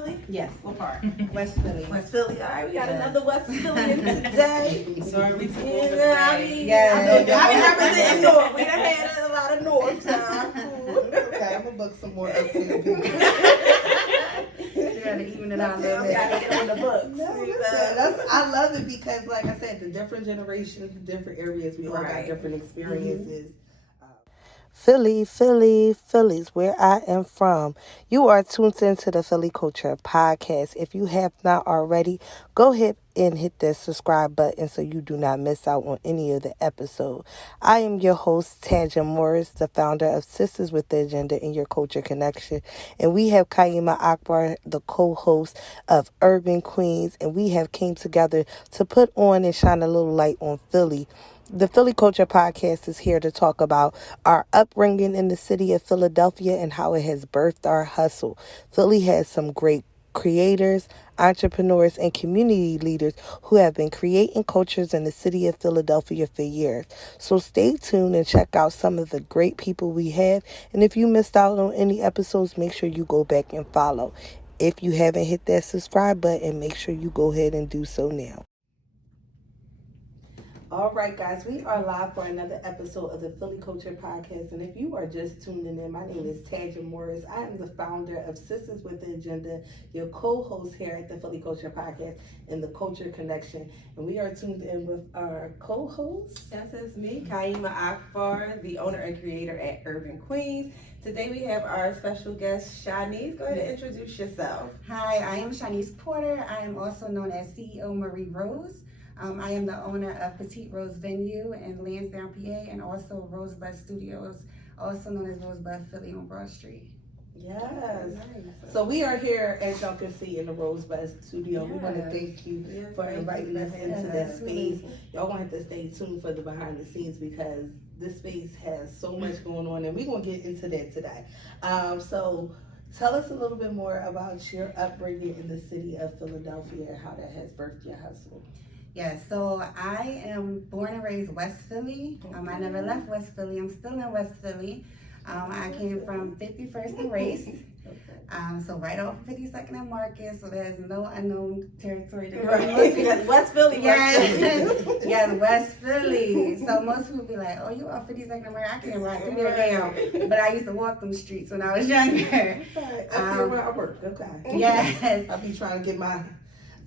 Philly? Yes. What part? West Philly. West Philly. All right, we got Yes. another West Phillian today. Sorry, we took over Yeah, I today. mean, Yes. I mean, representing North. We done had a lot of North time. Okay, I'm gonna book some more upstate people. You gotta even it out a little We gotta bit. get on the books. No, listen, I love it because, like I said, the different generations, the different areas, we all got Right. different experiences. Philly, Philly, Philly's where I am from. You are tuned into the Philly Culture Podcast. If you have not already, go ahead and hit that subscribe button so you do not miss out on any of the episode. I am your host, Taja Morris, the founder of Sisters with the Agenda in Your Culture Connection. And we have Kaima Akbar, the co-host of Urban Queens. And we have came together to put on and shine a little light on Philly. The Philly Culture Podcast is here to talk about our upbringing in the city of Philadelphia and how it has birthed our hustle. Philly has some great creators, entrepreneurs, and community leaders who have been creating cultures in the city of Philadelphia for years. So stay tuned and check out some of the great people we have. And if you missed out on any episodes, make sure you go back and follow. If you haven't hit that subscribe button, make sure you go ahead and do so now. All right, guys, we are live for another episode of the Philly Culture Podcast. And if you are just tuning in, my name is Taja Morris. I am the founder of Sisters with the Agenda, your co-host here at the Philly Culture Podcast and the Culture Connection. And we are tuned in with our co-host. Yes, it's me, Kaima Akbar, the owner and creator at Urban Queens. Today we have our special guest, Shanice. Go ahead and introduce yourself. Hi, I am Shanice Porter. I am also known as CEO Marie Rose. I am the owner of Petite Rose Venue in Lansdowne, PA, and also Rosebud Studios, also known as Rosebud Philly on Broad Street. Yes. So we are here, as y'all can see, in the Rosebud Studio. We want to Yes. thank you Yes, for thank inviting you. us into Yes. that space. Y'all want to stay tuned for the behind the scenes because this space has so much going on, and we're going to get into that today. So tell us a little bit more about your upbringing in the city of Philadelphia and how that has birthed your hustle. Yes, so I am born and raised West Philly. I never left West Philly. I'm still in West Philly. I came from 51st and Race. So right off 52nd and Market, so there's no unknown territory to Right. West Philly, Yes, yes, West Philly. So most people be like, "Oh, you off 52nd and Market? I can't ride through there now." But I used to walk them streets when I was younger. Okay. Up here where I work. Okay. Yes. I be trying to get my.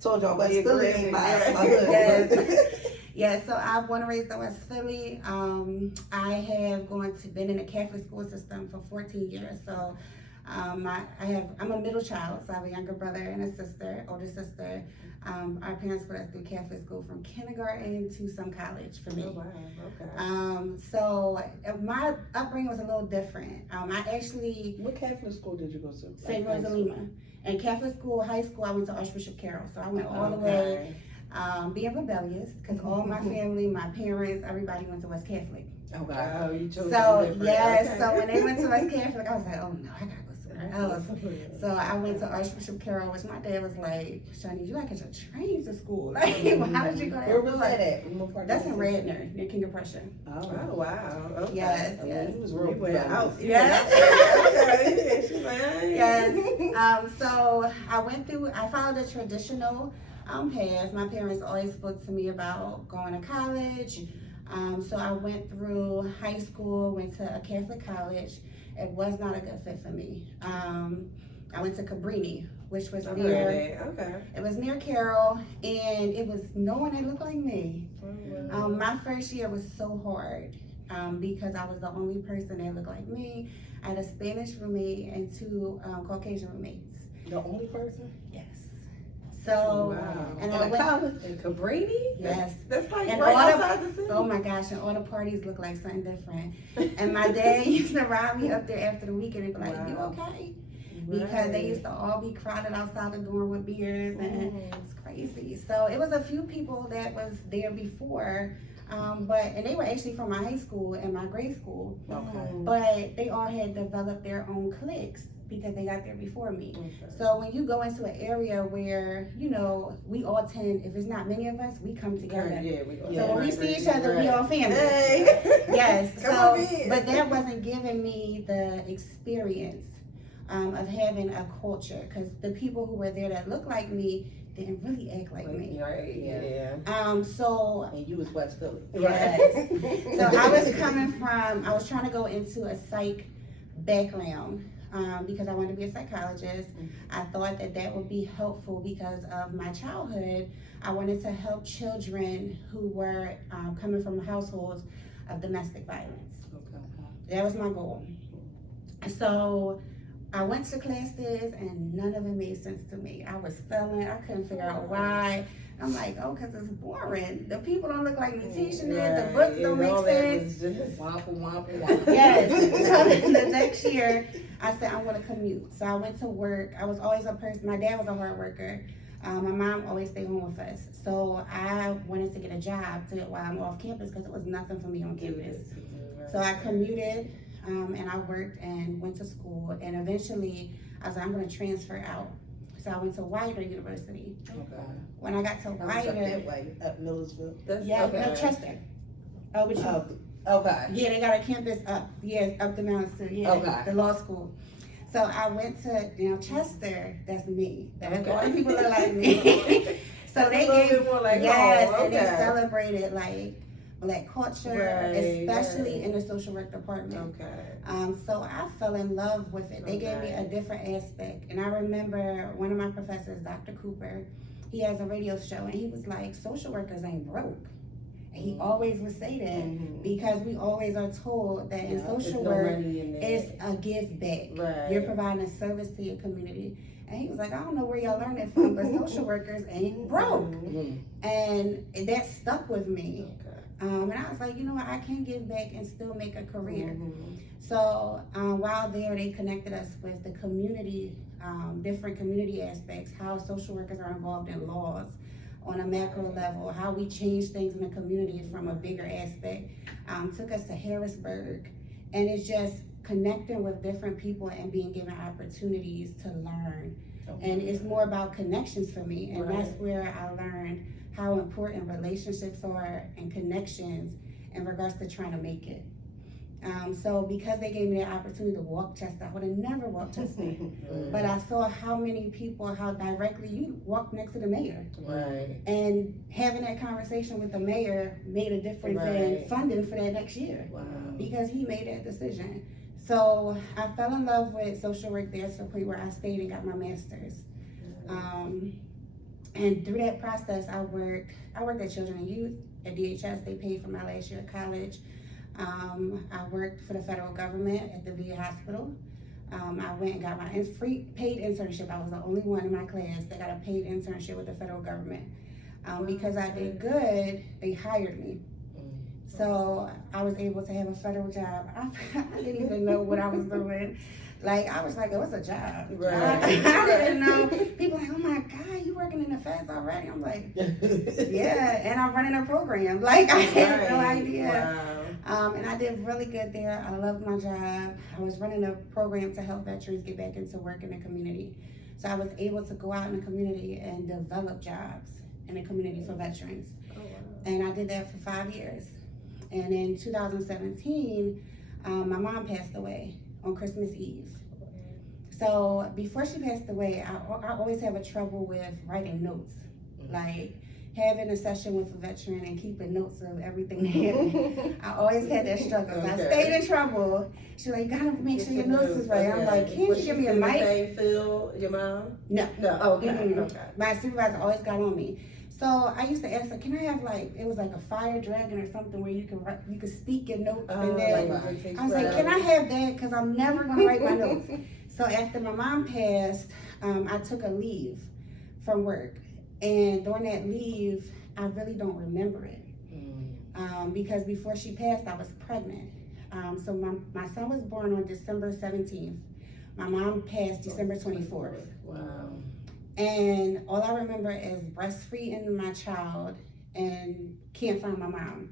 Told y'all West Philly ain't my Yes. hood. Yeah, so I'm born and raised in West Philly. I have been in the Catholic school system for 14 years. So I'm a middle child, so I have a younger brother and a sister, older sister. Our parents put us through Catholic school from kindergarten to some college for me. Oh, wow. Okay. So my upbringing was a little different. I actually What Catholic school did you go to? St. Rosalima. And Catholic school, high school, I went to Archbishop Carroll. So I went all the way, being rebellious, because all my family, my parents, everybody went to West Catholic. Okay. Oh, you chose So different. yes, Okay. so when they went to West Catholic, I was like, oh no, I gotta go somewhere else. So I went to Archbishop Carroll, which my dad was like, Shani, you gotta catch a train to school. Like, how did you go there? Where was that at? In what part That's of in the city? Radnor, near King of Prussia. Oh, Oh, wow. Okay. Yes, I mean, yes. you was You real went out. Yes. She's like, hey. Yes. So I followed a traditional path. My parents always spoke to me about going to college. So I went through high school, went to a Catholic college. It was not a good fit for me. I went to Cabrini, which was Okay. it was near Carroll, and it was no one that looked like me. My first year was so hard because I was the only person that looked like me. I had a Spanish roommate and two Caucasian roommates. The only person? Yes. So, Wow. and In I a went. college? In Cabrini? Yes. That's like And right all the- outside the city. Oh my gosh, and all the parties look like something different. And my dad used to ride me up there after the weekend and be like, "You Wow. okay?" Because they used to all be crowded outside the door with beers, and it's crazy. So it was a few people that was there before, and they were actually from my high school and my grade school. Okay. But they all had developed their own cliques because they got there before me. So when you go into an area where, we all tend, if it's not many of us, we come together. Yeah, we go. So when we see each other, we all family. Hey. Yes. Come So, on in. but that wasn't giving me the experience. of having a culture, because the people who were there that looked like me didn't really act like me. Right, yeah. So And you was West Philly. yes. So I was trying to go into a psych background because I wanted to be a psychologist. I thought that would be helpful because of my childhood. I wanted to help children who were coming from households of domestic violence. That was my goal. So I went to classes and none of it made sense to me. I was failing. I couldn't figure out why. I'm like, oh, because it's boring. The people don't look like me teaching it. The books don't make sense. Yes. So then the next year, I said, I'm going to commute. So I went to work. I was always a person. My dad was a hard worker. My mom always stayed home with us. So I wanted to get a job while I'm off campus because it was nothing for me on campus. So I commuted. And I worked and went to school, and eventually I was like, I'm going to transfer out. So I went to Wider University. Okay. When I got to Wider, up Millersville. no, Chester. Oh, but Okay. yeah, they got a campus up the mountains too. Yeah, the law school. So I went to Chester. That's me. That's all the people look like me. So they gave more like and they celebrated like Black culture, especially in the social work department. So I fell in love with it. They gave me a different aspect. And I remember one of my professors, Dr. Cooper, he has a radio show and he was like, social workers ain't broke. And he always would say that because we always are told that in social work, it's a give back. You're providing a service to your community. And he was like, I don't know where y'all learned it from, but social workers ain't broke. And that stuck with me. And I was like, you know what, I can give back and still make a career. So while there, they connected us with the community, different community aspects, how social workers are involved in laws on a macro level, how we change things in the community from a bigger aspect. Took us to Harrisburg, and it's just connecting with different people and being given opportunities to learn. And it's more about connections for me, and that's where I learned how important relationships are and connections in regards to trying to make it. So because they gave me the opportunity to walk Chester, I would have never walked Chester. But I saw how many people, how directly you walk next to the mayor. And having that conversation with the mayor made a difference in funding for that next year. Because he made that decision. So I fell in love with social work there to the point where I stayed and got my master's. And through that process, I worked at Children and Youth at DHS. They paid for my last year of college. I worked for the federal government at the VA hospital. I went and got my free paid internship. I was the only one in my class that got a paid internship with the federal government. Because I did good, they hired me. So I was able to have a federal job. I didn't even know what I was doing. Like, I was like, oh, it's a job. I didn't know. People like, oh my God, you working in the feds already? I'm like, yeah, and I'm running a program. Like, I had no idea. And I did really good there. I loved my job. I was running a program to help veterans get back into work in the community. So I was able to go out in the community and develop jobs in the community for veterans. And I did that for 5 years. And in 2017, my mom passed away on Christmas Eve. So before she passed away, I always have a trouble with writing notes. Like having a session with a veteran and keeping notes of everything they happened. I always had that struggle. So I stayed in trouble. She's like, you gotta make sure your notes is right. I'm like, can't you give me a mic? Same field, your mom? No. Okay. My supervisor always got on me. So I used to ask her, can I have it was like a fire dragon or something where you could speak your notes and then I was like, can I have that? Because I'm never gonna write my notes. So after my mom passed, I took a leave from work. And during that leave, I really don't remember it. Because before she passed, I was pregnant. So my son was born on December 17th. My mom passed December 24th. Wow. And all I remember is breastfeeding my child and can't find my mom.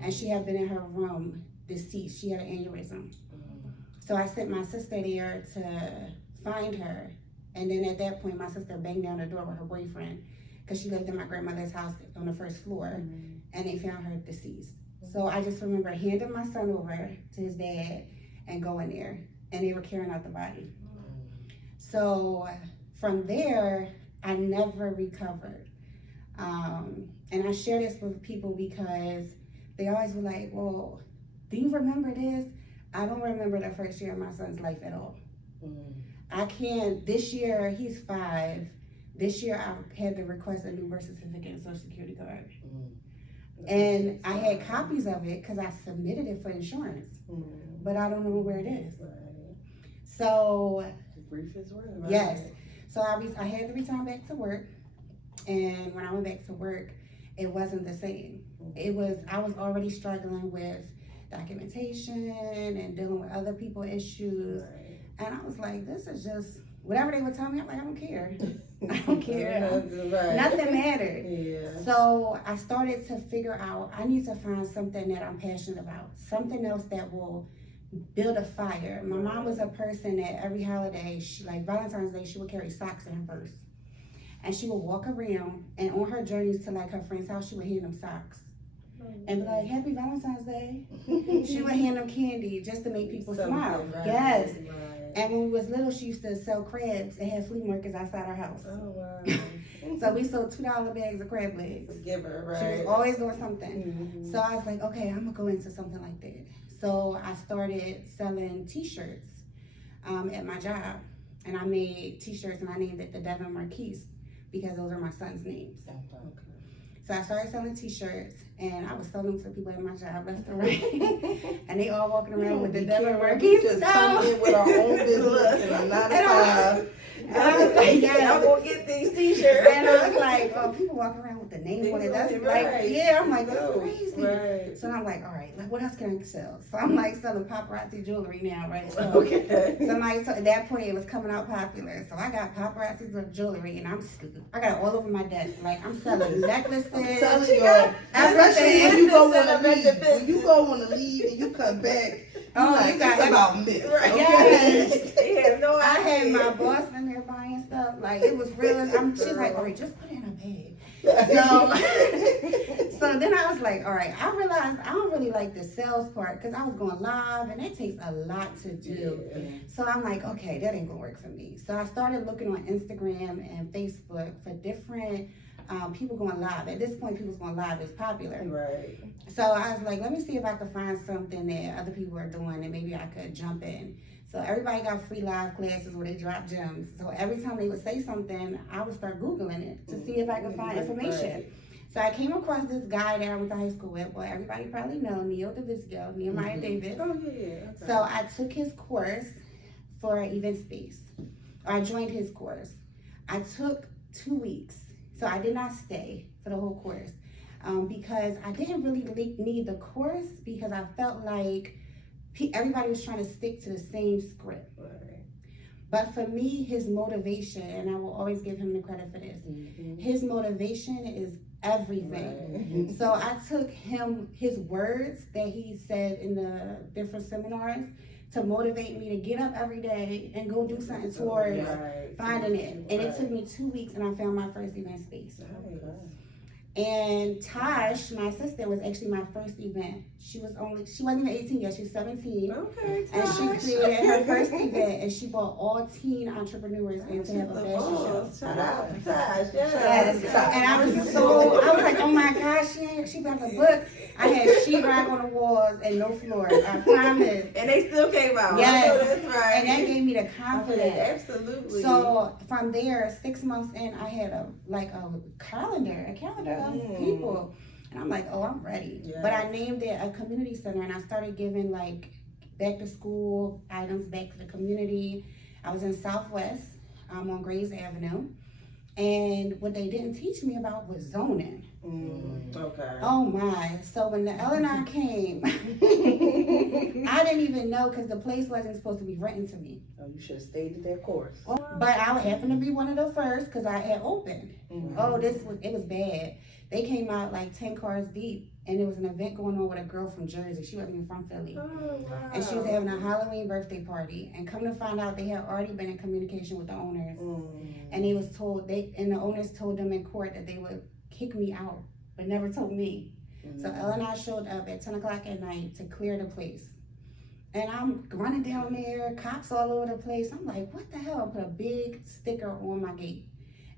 And she had been in her room deceased. She had an aneurysm. So I sent my sister there to find her. And then at that point, my sister banged down the door with her boyfriend because she lived in my grandmother's house on the first floor. And they found her deceased. So I just remember handing my son over to his dad and going there. And they were carrying out the body. So from there, I never recovered. And I share this with people because they always were like, well, do you remember this? I don't remember the first year of my son's life at all. I can't, this year, he's 5. This year I had to request a new birth certificate and social security card. And I had copies of it because I submitted it for insurance, but I don't know where it is. So, Brief as well. yes. So I had to return back to work. And when I went back to work, it wasn't the same. I was already struggling with documentation and dealing with other people issues. And I was like, this is just, whatever they would tell me, I'm like, I don't care. I don't care. Nothing mattered. Yeah. So I started to figure out, I need to find something that I'm passionate about, something else that will build a fire. My mom was a person that every holiday, like Valentine's Day, she would carry socks in her purse. And she would walk around, and on her journeys to like her friend's house, she would hand them socks. And be like, Happy Valentine's Day. She would hand them candy just to make people smile. Right. Yes. And when we was little, she used to sell crabs and have flea markets outside our house. Oh, wow. So we sold $2 bags of crab legs. Give her, right? She was always doing something. So I was like, okay, I'm gonna go into something like that. So I started selling t-shirts at my job. And I made t-shirts and I named it the Devin Marquise because those are my son's names. So I started selling t-shirts and I was selling them to people at my job left and right. And they all walking around with the Devin Marquise. Just come in with our own business and I'm not a And I was like, yeah, I'm gonna get these t-shirts. And I was like, oh, people walking around with the name on it. That's like, yeah, I'm like, that's crazy. Right. So I'm like, all right, like, what else can I sell? So I'm like selling paparazzi jewelry now, right? So Okay. somebody, at that point, it was coming out popular. So I got paparazzi jewelry and I got it all over my desk. Like, I'm selling necklaces. I'm telling you, especially when you go on a leave. When you go on a leave and you come back, you got about me. Right. Yes. They have no I had idea. my boss in there buying stuff. Like, it was real. She's like, all right, just put it in a bag. So then I was like, all right, I realized I don't really like the sales part because I was going live and it takes a lot to do. Yeah. So I'm like, okay, that ain't gonna work for me. So I started looking on Instagram and Facebook for different people going live. At this point, people's going live is popular. Right. So I was like, let me see if I could find something that other people are doing and maybe I could jump in. So everybody got free live classes where they drop gems. So every time they would say something, I would start Googling it to see if I could find information. Right. So I came across this guy that I went to high school with. Well, everybody probably know, Nehemiah Davis. Oh, yeah. Okay. So I took his course for event space. I joined his course. I took 2 weeks. So I did not stay for the whole course because I didn't really need the course because I felt like everybody was trying to stick to the same script. Right. But for me, his motivation, and I will always give him the credit for this, his motivation is everything. Right. So I took his words that he said in the different seminars to motivate me to get up every day and go do something towards finding it. And it took me 2 weeks and I found my first event space. And Tosh, my assistant, was actually my first event. She wasn't even 18 yet, she was 17. Okay, And she created her first event and she brought all teen entrepreneurs in to have a fashion show. Shout out to Tosh, Yes. And I was like, oh my gosh, she got the book. I had sheetrock on the walls and no floor, I promise. And they still came out. Yes. Oh, that's right. And that gave me the confidence. Absolutely. So from there, 6 months in, I had a calendar of people. And I'm like, oh, I'm ready. Yeah. But I named it a community center and I started giving like back to school items back to the community. I was in Southwest on Grays Avenue. And what they didn't teach me about was zoning. Okay. Oh my. So when the L&I came, I didn't even know because the place wasn't supposed to be renting to me. Oh, you should have stayed at that course. But I happened to be one of the first because I had opened. Oh, it was bad. They came out like 10 cars deep and there was an event going on with a girl from Jersey. She wasn't even from Philly. Oh, wow. And she was having a Halloween birthday party. And come to find out, they had already been in communication with the owners. And they was told, the owners told them in court that they would kick me out, but never told me. So L and I showed up at 10 o'clock at night to clear the place. And I'm running down there, cops all over the place. I'm like, what the hell? I put a big sticker on my gate.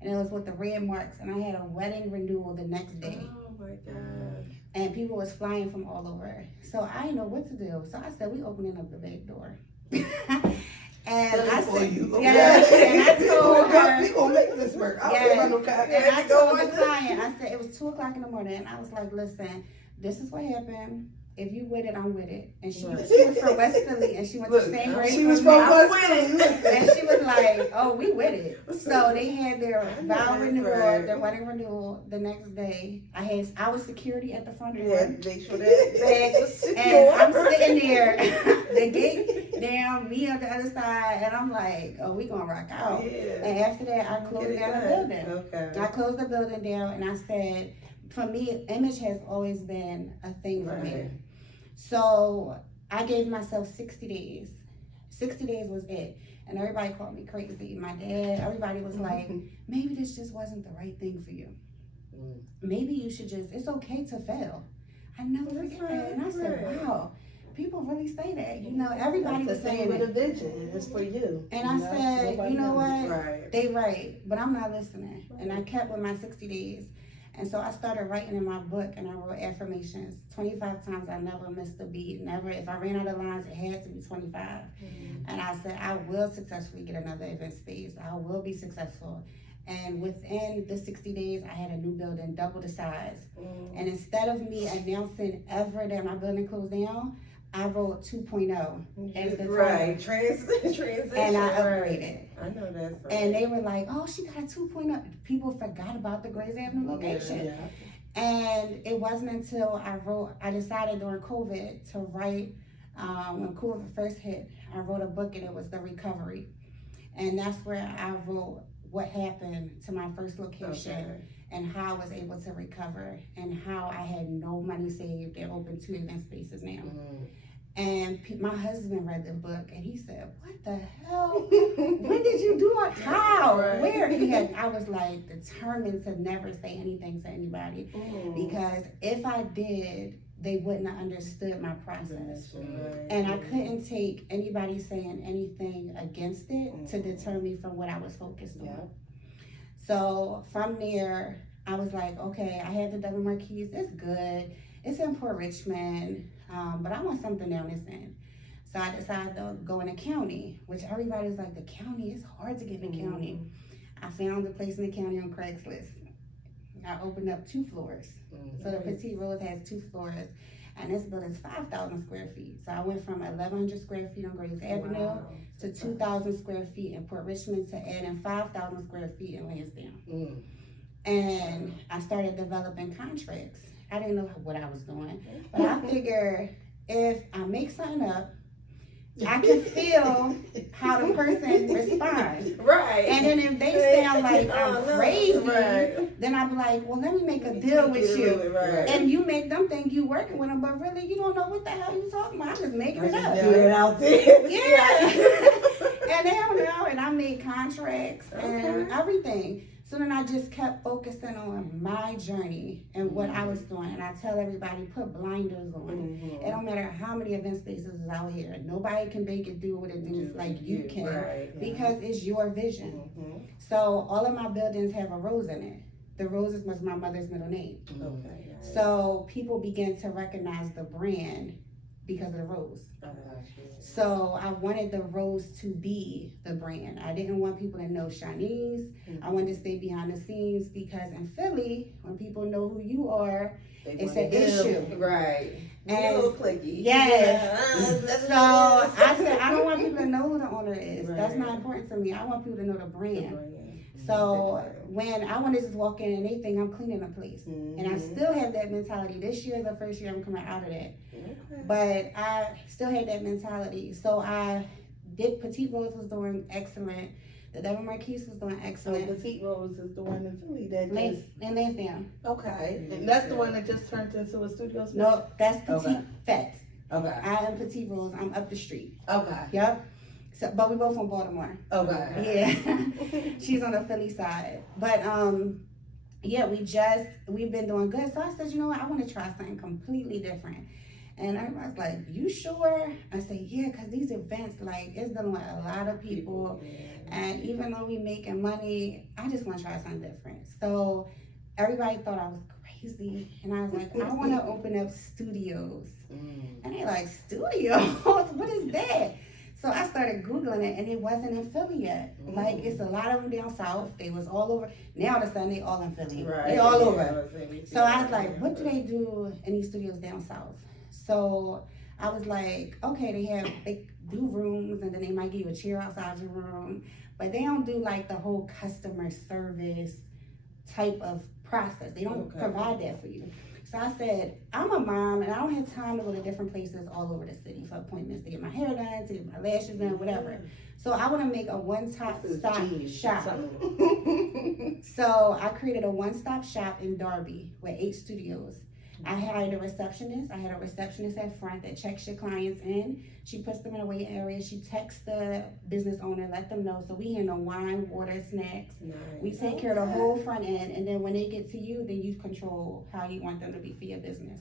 And it was with the red marks. And I had a wedding renewal the next day. Oh my God. And people was flying from all over. So I didn't know what to do. So I said, we opening up the back door. And I said, yes, and I told her, we gonna make this work. yes, and I told the client, I said, it was 2 o'clock in the morning, and I was like, listen, this is what happened. If you with it, I'm with it. And she was from West Philly, and she went to the same grade. She was from West Philly. And she was like, oh, we with it. So they had their vow renewal, their wedding renewal the next day. I was security at the front door. Yeah, make sure that bag was secure. And I'm sitting there, the gate down, me on the other side, and I'm like, oh, we gonna rock out. Yeah. And after that, I closed down the building. Okay. I closed the building down, and I said, for me, image has always been a thing for me. So I gave myself 60 days. 60 days was it. And everybody called me crazy. My dad, everybody was like, maybe this just wasn't the right thing for you. Maybe you should just, it's okay to fail. I never forget that. And I said, wow, people really say that. You know, everybody was saying with it. a vision. It's for you. And I said, you know what? Right. They right, but I'm not listening. And I kept with my 60 days. And so I started writing in my book, and I wrote affirmations. 25 times I never missed a beat. Never, if I ran out of lines, it had to be 25. And I said, I will successfully get another event space. I will be successful. And within the 60 days, I had a new building, double the size. And instead of me announcing ever that my building closed down, I wrote 2.0 as the right. title. Transition. And I upgraded. I know that's right. And they were like, oh, she got a 2.0. People forgot about the Grays Avenue location. And it wasn't until I decided during COVID to write, when COVID first hit, I wrote a book, and it was The Recovery. And that's where I wrote what happened to my first location and how I was able to recover and how I had no money saved and opened 2 event spaces now. And my husband read the book, and he said, what the hell? When did you do it? How? Where? I was like determined to never say anything to anybody because if I did, they wouldn't have understood my process. And I couldn't take anybody saying anything against it to deter me from what I was focused on. So from there, I was like, okay, I had the double marquise. It's good. It's in Port Richmond, but I want something down this end. So I decided to go in the county, which everybody was like, the county, it's hard to get in the county. I found a place in the county on Craigslist. I opened up 2 floors. So the Petite Rose has 2 floors, and this building's 5,000 square feet. So I went from 1,100 square feet on Grays Avenue to 2,000 square feet in Port Richmond to adding 5,000 square feet in Lansdowne. And I started developing contracts. I didn't know what I was doing, but I figured if I make something up, I can feel how the person responds. Right. And then if they sound like I'm crazy, then I'll be like, well, let me make a deal with you. And you make them think you working with them, but really you don't know what the hell you talking about. I'm just making it up. Do it out there. Yeah. And they don't know, and I made contracts and everything. So then I just kept focusing on my journey and what I was doing. And I tell everybody, put blinders on. It don't matter how many event spaces is out here. Nobody can make it do what it do like you can because it's your vision. So all of my buildings have a rose in it. The rose was my mother's middle name. So people began to recognize the brand because of the rose. So I wanted the rose to be the brand. I didn't want people to know Shanice. I wanted to stay behind the scenes because in Philly, when people know who you are, it's an issue. Right. And a little clicky. Yes. So I said, I don't want people to know who the owner is. That's not important to me. I want people to know the brand. So when I want to just walk in and they think I'm cleaning a place. And I still have that mentality. This year is the first year I'm coming out of that. But I still had that mentality. So Petite Rose was doing excellent. The Double Marquise was doing excellent. Petite Rose is the one in Philly that in Lansdowne. Okay. And that's the one that just turned into a studio space? No, that's Petite Fete. Okay. I am Petite Rose. I'm up the street. Okay. Yep. So, but we both from Baltimore. Okay. Yeah. She's on the Philly side. But yeah, we've been doing good. So I said, you know what, I want to try something completely different. And everybody's like, you sure? I say, yeah, because these events, like, it's dealing with a lot of people. And even though we making money, I just want to try something different. So everybody thought I was crazy. And I was like, I want to open up studios. And they like, studios? What is that? So I started Googling it, and it wasn't in Philly yet. Like, it's a lot of them down south. They was all over. Now all of a sudden, they all in Philly. Right. They all over. So I was Yeah. like, what do they do in these studios down south? So I was like, okay, they do rooms, and then they might give you a chair outside your room, but they don't do like the whole customer service type of process. They don't provide that for you. So I said, I'm a mom, and I don't have time to go to different places all over the city for appointments to get my hair done, to get my lashes done, whatever. So I want to make a one-stop shop. So I created a one-stop shop in Darby with 8 studios. I hired a receptionist. I had a receptionist at front that checks your clients in. She puts them in a waiting area. She texts the business owner, let them know. So we handle wine, water, snacks. Nice. We take care of the whole front end. And then when they get to you, then you control how you want them to be for your business.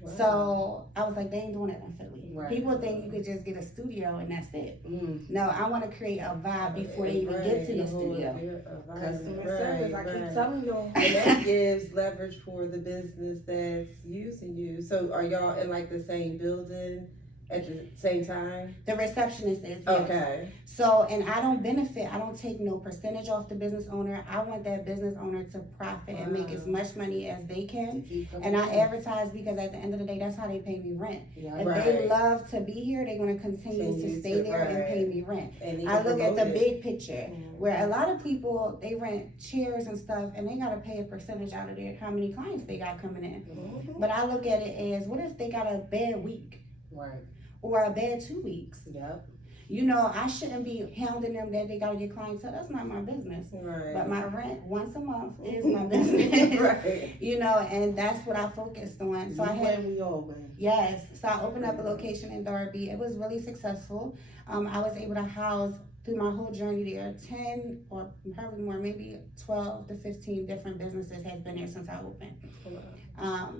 Wow. So I was like, they ain't doing it in Philly. Right. People think you could just get a studio and that's it. No, I want to create a vibe before they even Right. get to your studio. Customer Right, service, I right. keep telling y'all. And that gives leverage for the business that's using you. So are y'all in like the same building at the same time? The receptionist is, yes. Okay. So, and I don't benefit, I don't take no percentage off the business owner. I want that business owner to profit and make as much money as they can. And I advertise because at the end of the day, that's how they pay me rent. If they love to be here, they're going to continue to stay there and pay me rent. And I look at the big picture, where a lot of people, they rent chairs and stuff, and they got to pay a percentage out of their, how many clients they got coming in. But I look at it as, what if they got a bad week? Right. Or a bad 2 weeks? Yep. You know, I shouldn't be hounding them that they gotta get clients. So that's not my business. Right. But my rent once a month is my business. Right. You know, and that's what I focused on. So I had, we all win. yes. So I opened up a location in Darby. It was really successful. I was able to house through my whole journey there 10 or probably more, maybe 12 to 15 different businesses has been there since I opened.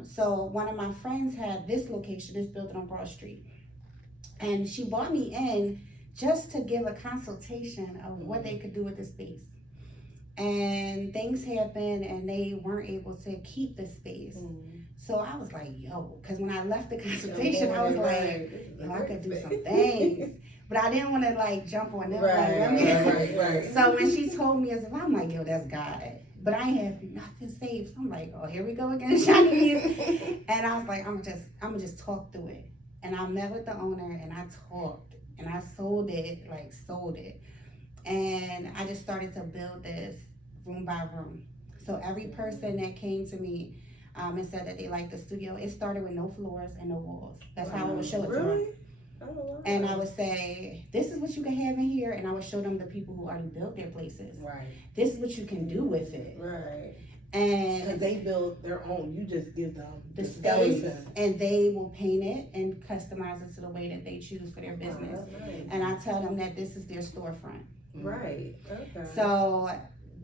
So one of my friends had this location, this building on Broad Street. And she brought me in just to give a consultation of what they could do with the space. And things happened and they weren't able to keep the space. So I was like, yo, because when I left the consultation, I was like, yo, I could do some things. But I didn't want to like jump on them. Right. So when she told me, I'm like, yo, that's God. But I have nothing saved. So I'm like, oh, here we go again, Shanice. And I was like, I'm gonna just talk through it. And I met with the owner and I talked and I sold it. And I just started to build this room by room. So every person that came to me and said that they liked the studio, it started with no floors and no walls. That's how I would show it to them. Oh, wow. And I would say, this is what you can have in here. And I would show them the people who already built their places. Right. This is what you can do with it. Right. And because they build their own, you just give them the space, and they will paint it and customize it to the way that they choose for their business. Nice. And I tell them that this is their storefront. Right. Okay. So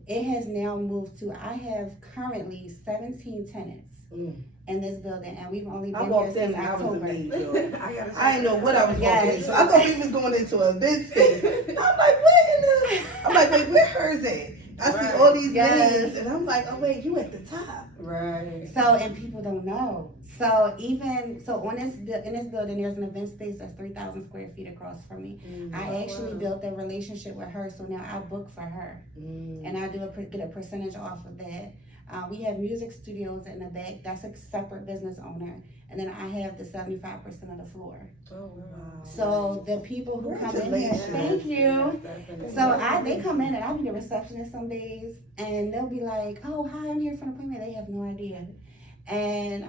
it has now moved to, I have currently 17 tenants in this building, and we've only been here since October. I didn't know what I was walking into. I thought we was going into a event space. I'm like, what in the? I'm like, wait, where hers at? I see all these names, and I'm like, oh wait, you at the top. Right. So, and people don't know. So in this building, there's an event space that's 3,000 square feet across from me. I actually built a relationship with her, so now I book for her, and I get a percentage off of that. We have music studios in the back. That's a separate business owner. And then I have the 75% of the floor. Oh, wow. So the people who come in here, thank you. So they come in and I'll be the receptionist some days and they'll be like, oh, hi, I'm here for an appointment. They have no idea. And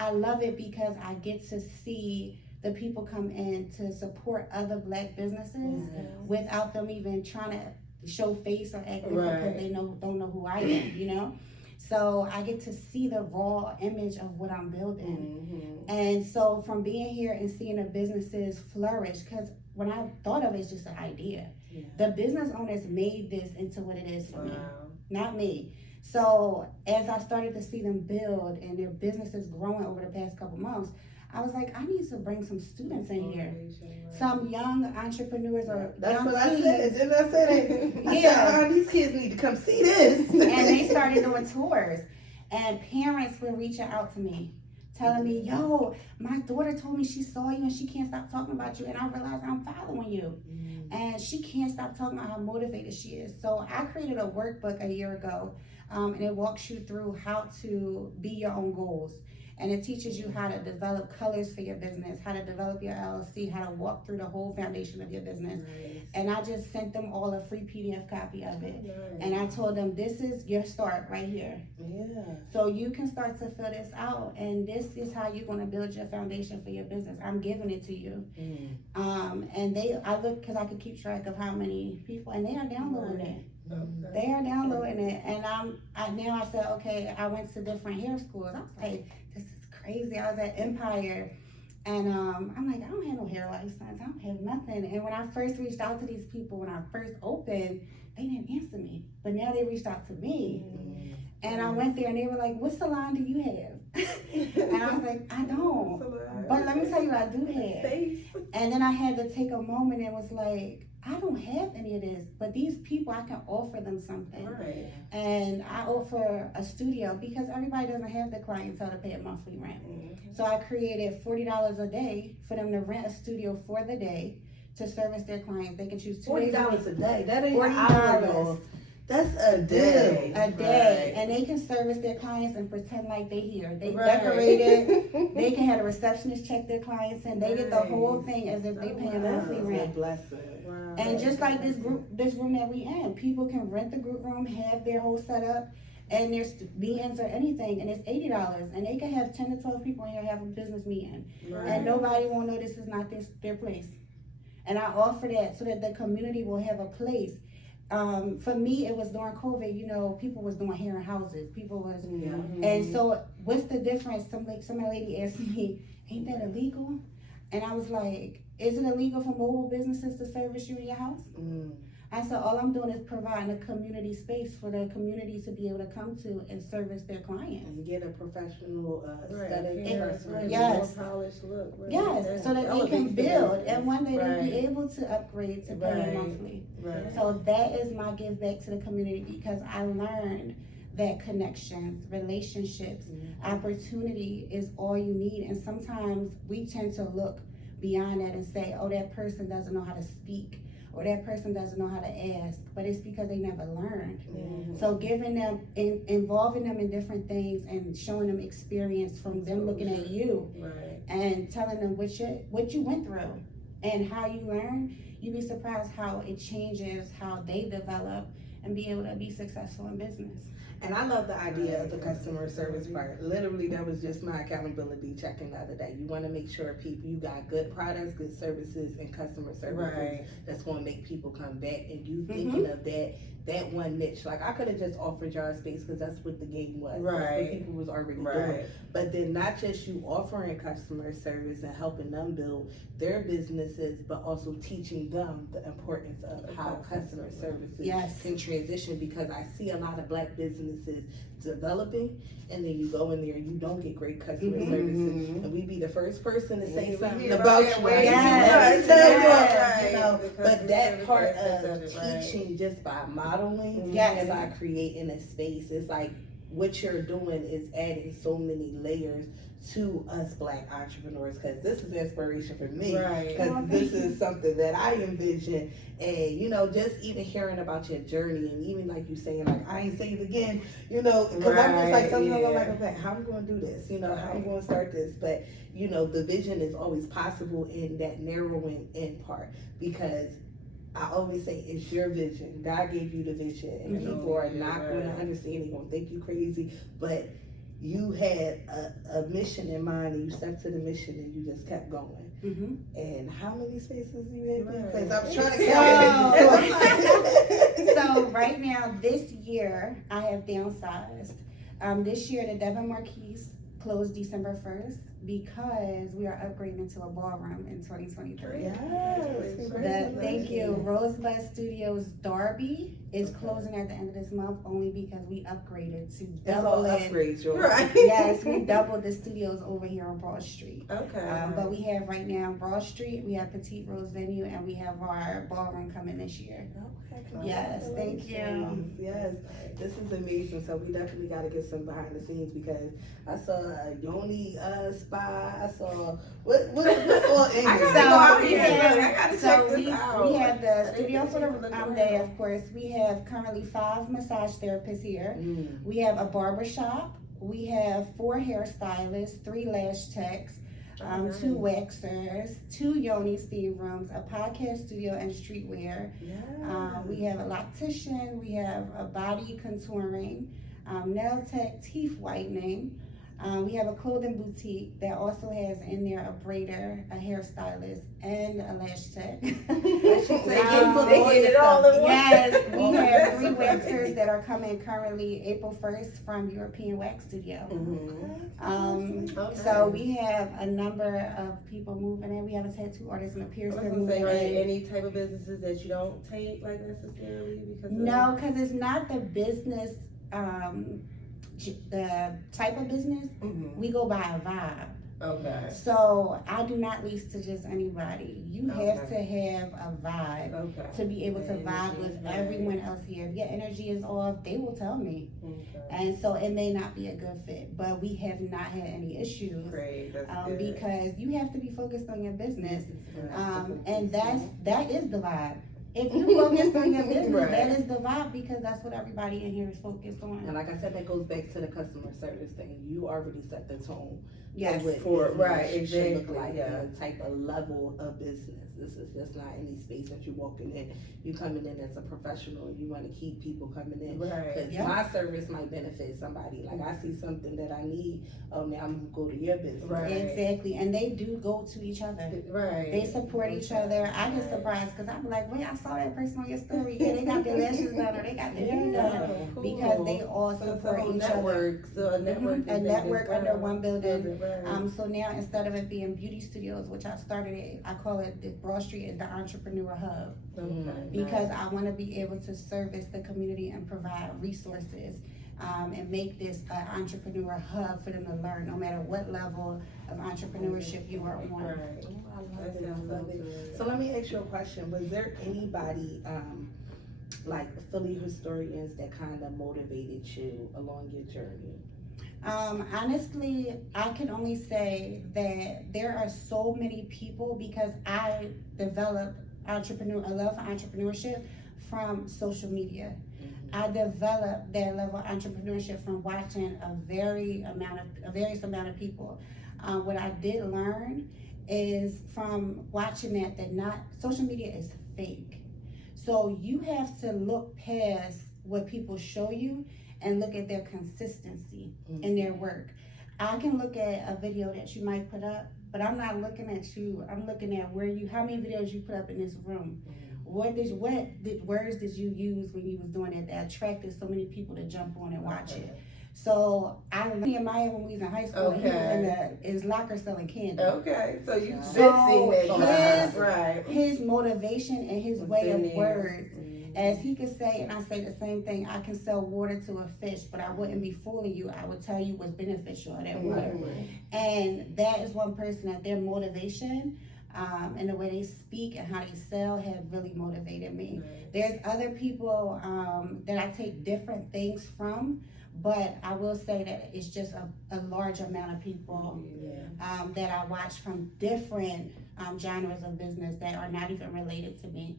I love it because I get to see the people come in to support other Black businesses without them even trying to show face or act different because they don't know who I am, you know? So I get to see the raw image of what I'm building. And so from being here and seeing the businesses flourish, because when I thought of it, it's just an idea. The business owners made this into what it is for me, not me. So as I started to see them build and their businesses growing over the past couple months, I was like, I need to bring some students in here, some young entrepreneurs or That's young what I teens. said. Didn't I say that? I Yeah. said, these kids need to come see this. And they started doing tours, and parents were reaching out to me, telling me, yo, my daughter told me she saw you and she can't stop talking about you, and I realized I'm following you. And she can't stop talking about how motivated she is. So I created a workbook a year ago, and it walks you through how to be your own goals. And it teaches you how to develop colors for your business, how to develop your LLC, how to walk through the whole foundation of your business. Nice. And I just sent them all a free PDF copy of it. Nice. And I told them, this is your start right here. Yeah. So you can start to fill this out, and this is how you're gonna build your foundation for your business. I'm giving it to you. And I look, cause I could keep track of how many people, and they are downloading it. Okay. They are downloading it, and I said, okay, I went to different hair schools. I was like, this is crazy. I was at Empire, and I'm like, I don't have no hair license. I don't have nothing. And when I first reached out to these people, when I first opened, they didn't answer me. But now they reached out to me, and I went there, and they were like, what salon do you have? And I was like, I don't. But let me tell you, I do have. And then I had to take a moment and was like, I don't have any of this, but these people, I can offer them something. Right. And I offer a studio because everybody doesn't have the clientele to pay a monthly rent. So I created $40 a day for them to rent a studio for the day to service their clients. They can choose 2 days $40 a day. That ain't an $40. hour, though. That's a day. A day. Right. And they can service their clients and pretend like they here. They Right. decorate it. They can have a receptionist check their clients and they get the whole Nice. thing as if they pay a wow. monthly That's a rent. blessing. Wow. And just like this room that we in, people can rent the group room, have their whole setup, and there's meetings or anything, and it's $80, and they can have 10 to 12 people in here have a business meeting, and nobody won't know this is not their place. And I offer that so that the community will have a place. For me, it was during COVID. You know, people was doing hair in houses. People was, and so what's the difference? Some lady asked me, "Ain't that illegal?" And I was like, "Is it illegal for mobile businesses to service you in your house?" I said, all I'm doing is providing a community space for the community to be able to come to and service their clients. And get a professional aesthetic Yeah, person. right. Yes. More polished look. Right. Yes, so that they can Elevates the build, business. and one day they'll be Right. able to upgrade to pay Right. monthly. Right. So that is my give back to the community because I learned that connections, relationships, opportunity is all you need. And sometimes we tend to look beyond that and say, oh, that person doesn't know how to speak, or that person doesn't know how to ask, but it's because they never learned. So giving them, involving them in different things and showing them experience from them looking at you Right. and telling them what you went through and how you learned, you'd be surprised how it changes how they develop and be able to be successful in business. And I love the idea of the customer service part. Literally, that was just my accountability checking the other day. You want to make sure you got good products, good services, and customer services Right. that's going to make people come back. And you thinking of that one niche. Like, I could have just offered y'all space because that's what the game was. That's Right. what people was already doing. Right. But then not just you offering customer service and helping them build their businesses, but also teaching them the importance of how customer services Yes. can transition, because I see a lot of black businesses developing, and then you go in there and you don't get great customer services, and we be the first person to say something hear about that you. way Yes. too much. Yes. You know, Because but we that really part can't of accept it, right. teaching just by modeling Yes. and by creating a space, it's like what you're doing is adding so many layers to us black entrepreneurs, because this is inspiration for me, Right. because this is something that I envision. And you know, just even hearing about your journey, and even like you saying, like, I ain't saying it again, you know, because I'm just like, Right, sometimes I'm yeah. like, okay, how I'm going to do this, you know, how I'm going to start this. But you know, the vision is always possible in that narrowing in part, because I always say it's your vision. God gave you the vision, and people are not going to understand. They're going to think you crazy, but you had a mission in mind, and you stuck to the mission, and you just kept going. And how many spaces do you have in place? I was trying to count. So right now, this year, I have downsized. This year, the Devon Marquise closed December 1st. because we are upgrading into a ballroom in 2023. Yes. Thank you. Rosebud Studios Darby is closing at the end of this month only because we upgraded to It's all double it. upgrades, George. Right. Yes, we doubled the studios over here on Broad Street. Okay. But we have right now Broad Street, we have Petite Rose Venue, and we have our ballroom coming this year. Okay, Yes, thank you. Yes, this is amazing. So we definitely got to get some behind the scenes because I saw a Yoni spa. I saw what's all in I here? gotta So I gotta check this we out. have the I studio didn't for think the it was day, around. of course. We have currently 5 massage therapists here. We have a barber shop. We have 4 hairstylists, 3 lash techs, 2 waxers, 2 Yoni steam rooms, a podcast studio and streetwear. We have a loctician. We have a body contouring, nail tech, teeth whitening. We have a clothing boutique that also has in there a braider, a hairstylist, and a lash tech. They get it all in one. Yes, we have 3 waxers that are coming currently April 1st from European Wax Studio. So we have a number of people moving in. We have a tattoo artist and a I was piercer gonna moving say, are there in. any type of businesses that you don't take like necessarily because No, because it's not the business, the type of business. We go by a vibe. Okay. So I do not lease to just anybody. You have to Okay. have a vibe Okay. to be able to The vibe energy with is right. everyone else here. If your energy is off, they will tell me. Okay. And so it may not be a good fit, but we have not had any issues. Great. That's good. Because you have to be focused on your business. Right. And that is the vibe. If you focused on your business, Right. that is the vibe because that's what everybody in here is focused on. And like I said, that goes back to the customer service thing. You already set the tone. Yes. Of what For- business right, should look exactly, like, yeah. and the type of level of business. This is just not any space that you walking in. You coming in as a professional. You want to keep people coming in. Right. Because Yeah. my service might benefit somebody. Like I see something that I need. Oh, now I'm gonna go to your business. Right. Exactly. And they do go to each other. Right. They support each other. I get surprised because I'm like, wait, I saw that person on your story. Yeah, they got their lashes done or they got their hair done. Cool. Because they all So it's a support whole each other. network. So a network. A network under one building. Right. So now instead of it being beauty studios, which I started it, I call it the Broad Street is the entrepreneur hub Okay. because I want to be able to service the community and provide resources and make this an entrepreneur hub for them to learn no matter what level of entrepreneurship you are on. Right. Oh, I love That it. I sounds love so it. good. So let me ask you a question. Was there anybody, like Philly historians that kind of motivated you along your journey? Honestly, I can only say that there are so many people because I developed a love for entrepreneurship from social media. I developed that level of entrepreneurship from watching a various amount of people. What I did learn is from watching that not social media is fake. So you have to look past what people show you and look at their consistency in their work. I can look at a video that you might put up, but I'm not looking at you. I'm looking at how many videos you put up in this room. What words did you use when you was doing it that attracted so many people to jump on and watch it? So I learned Nehemiah when we was in high school. And he was in his locker selling candy. Okay. So you've been So seeing that. his- Right. His motivation and his Was way of been there. words, as he could say, and I say the same thing, I can sell water to a fish, but I wouldn't be fooling you. I would tell you what's beneficial in that water. And that is one person that their motivation and the way they speak and how they sell have really motivated me. There's other people that I take different things from, but I will say that it's just a large amount of people that I watch from different genres of business that are not even related to me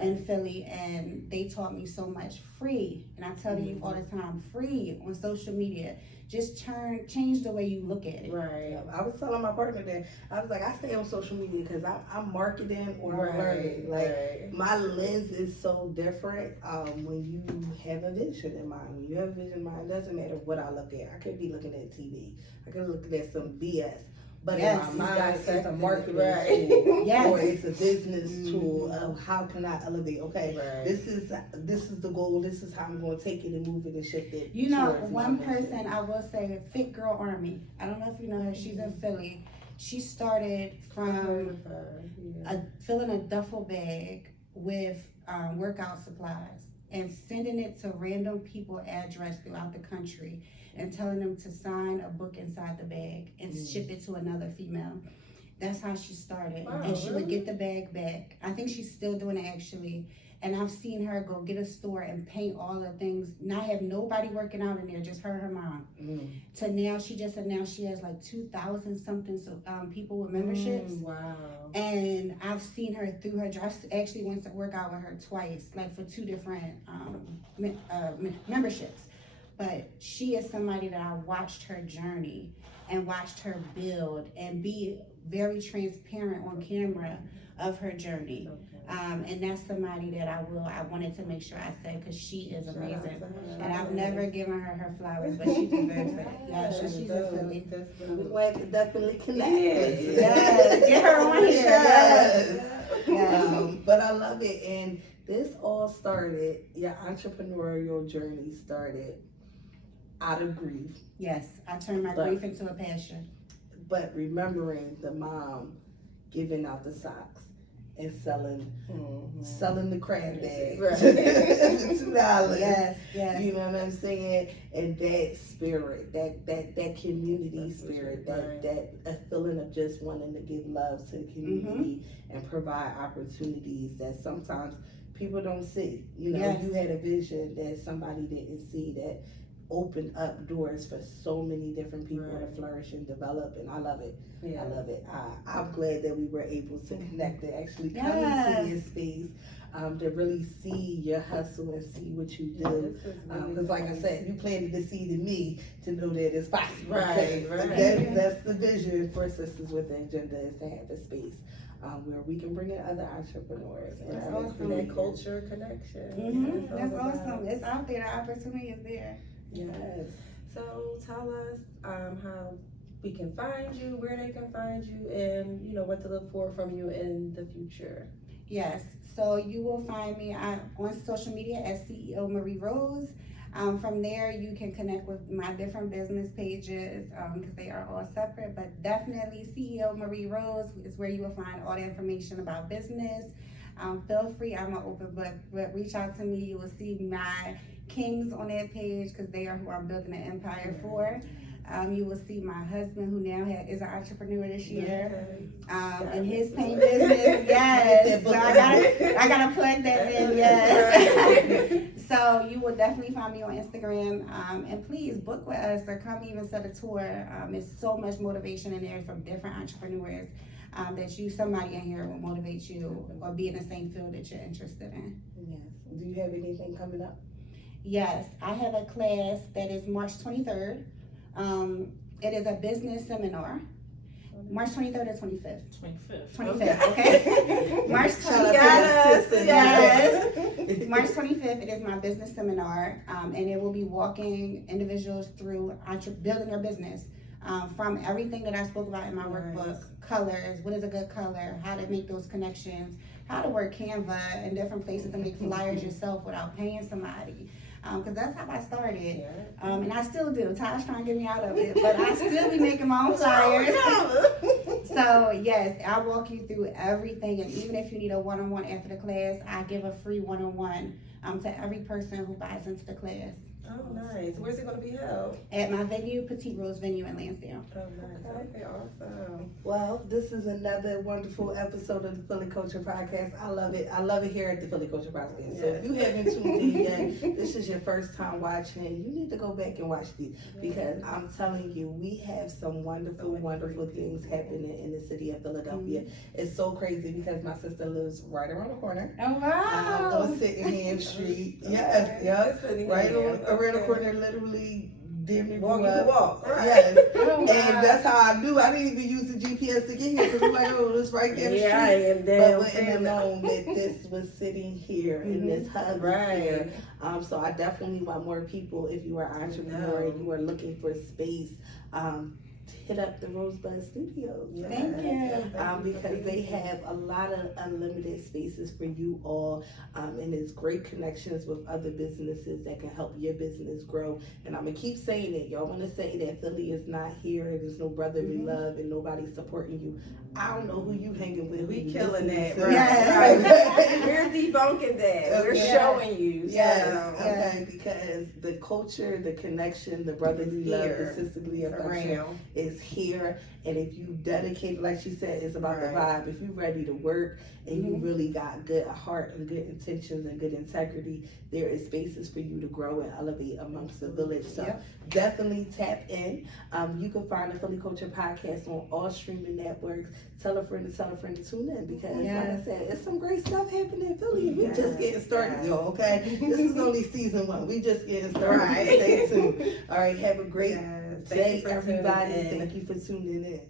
in Philly, and they taught me so much free. And I tell you all the time, free on social media. Just change the way you look at it. Right. I was telling my partner that I was like, I stay on social media because I'm marketing or I'm learning. Like Right. my lens is so different when you have a vision in mind. When you have a vision in mind, it doesn't matter what I look at. I could be looking at TV. I could look at some BS. But Yes. in my mind, it's a Dissected, marketing right. tool, Yes. or it's a business tool of how can I elevate. Okay, Right. this is the goal. This is how I'm going to take it and move it and shift it. You know, towards one my mission. person I will say, Fit Girl Army. I don't know if you know her. She's in Philly. She started from filling a duffel bag with workout supplies and sending it to random people addressed throughout the country and telling them to sign a book inside the bag and ship it to another female. That's how she started. Wow, and she would really? get the bag back. I think she's still doing it actually. And I've seen her go get a store and paint all the things. Not have nobody working out in there, just her and her mom. To now, she just announced she has like 2,000 something people with memberships. Wow. And I've seen her through her job. I actually went to work out with her twice, like for 2 different memberships. But she is somebody that I watched her journey and watched her build and be very transparent on camera of her journey. And that's somebody that I wanted to make sure I said, because she is amazing. And I've never given her flowers, but she deserves it. Yeah, she's a Philly. We're going to definitely connect. Yes, get her on here. Yes. But I love it. And this all started, your entrepreneurial journey started out of grief. Yes, I turned my grief into a passion. But remembering the mom giving out the socks and selling the crab bags Right. for $2. Yes, yes. You know what I'm saying? And that spirit, that community spirit, that a feeling of just wanting to give love to the community and provide opportunities that sometimes people don't see. You know, Yes. you had a vision that somebody didn't see that opened up doors for so many different people to flourish and develop, and I love it. Yeah. I love it. I'm glad that we were able to connect and actually come Yes. into your space to really see your hustle and see what you do. Because like I said, you planted the seed in me to know that it's possible. Right, Okay? right. That's the vision for Sisters with the Agenda, is to have a space where we can bring in other entrepreneurs. And That's other awesome. That creators. culture connection. That's awesome. It's out there. The opportunity is there. Yes. So tell us how we can find you, where they can find you, and you know what to look for from you in the future. Yes. So you will find me on social media as CEO Marie Rose. From there, you can connect with my different business pages because they are all separate. But definitely, CEO Marie Rose is where you will find all the information about business. Feel free. I'm an open book. But reach out to me. You will see my kings on that page because they are who I'm building an empire for. You will see my husband, who now is an entrepreneur this year, and his paint business. Yes, so I gotta plug that in. Yes. So you will definitely find me on Instagram, and please book with us or come even set a tour. It's so much motivation in there from different entrepreneurs that somebody in here will motivate you or be in the same field that you're interested in. Yes. Do you have anything coming up? Yes, I have a class that is March 23rd. It is a business seminar. March 23rd or 25th? 25th, okay? March 25th. Yes. March 25th, it is my business seminar, and it will be walking individuals through building their business. From everything that I spoke about in my workbook, colors, what is a good color, how to make those connections, how to work Canva and different places to make flyers yourself without paying somebody. Because that's how I started. And I still do. Ty's trying to get me out of it, but I still be making my own flyers. So yes, I walk you through everything, and even if you need a one-on-one after the class, I give a free one-on-one to every person who buys into the class. Oh, nice. Where's it going to be held? At my venue, Petite Rose Venue in Lansdale. Oh, nice. Okay, awesome. Well, this is another wonderful episode of the Philly Culture Podcast. I love it. I love it here at the Philly Culture Podcast. So if you haven't tuned in yet, this is your first time watching, you need to go back and watch these, because I'm telling you, we have some wonderful, wonderful things happening in the city of Philadelphia. It's so crazy because my sister lives right around the corner. Oh, wow. On Sittingham Street. Yes, yes. Right around the corner, literally damn near walk. Right. Yes. Oh, wow. And that's how I knew. I didn't even use the GPS to get here because I'm like, oh, it's right there. Yeah, I am But damn wouldn't have known that this was sitting here in this hub here. So I definitely want more people, if you are an entrepreneur and you are looking for space, hit up the Rosebud Studios. Thank you. Because they have a lot of unlimited spaces for you all, and it's great connections with other businesses that can help your business grow. And I'm gonna keep saying it. Y'all want to say that Philly is not here, there's no brotherly love, and nobody's supporting you. I don't know who you hanging with. We killing that, right? right? Yes. We're debunking that. We're showing you. Yes, So, okay, because the culture, the connection, the brotherly It's love, here. the sisterly affection around. is here. And if you dedicate, like she said, it's about the Right. vibe. If you're ready to work and you really got good heart and good intentions and good integrity, there is spaces for you to grow and elevate amongst the village. So definitely tap in. You can find the Philly Culture Podcast on all streaming networks. Tell a friend to tune in, because like I said, it's some great stuff happening in Philly. We just getting started, y'all, okay? This is only season 1. We just getting started. Right. Stay tuned. All right, have a great Yes. day, Thank you for tuning everybody. in. Thank you for tuning in.